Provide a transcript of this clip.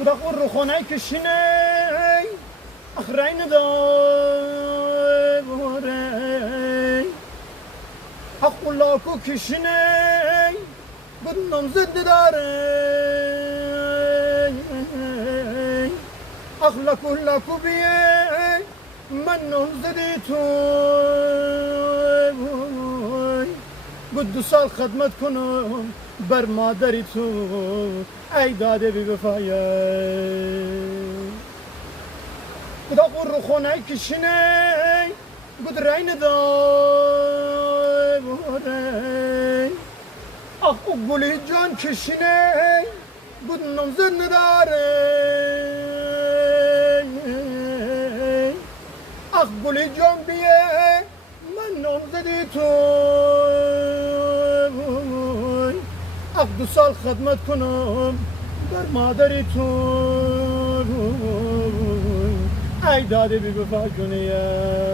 خدا قر خونه کشینه اخرین داره حق کشینه بدنم زنده داره اخلاکو بیه من نمزدی تو بود 2 سال خدمت کنم بر مادری تو ای داده بی وفایه خدا قر خونه کشینه بود رین داره آخ او گلی جان کشینه بود نمزد نداره آخ گلی جان بیه من نمزدی تو آخ 2 سال خدمت کنم بر مادری تو ای داده بی وفا کنیه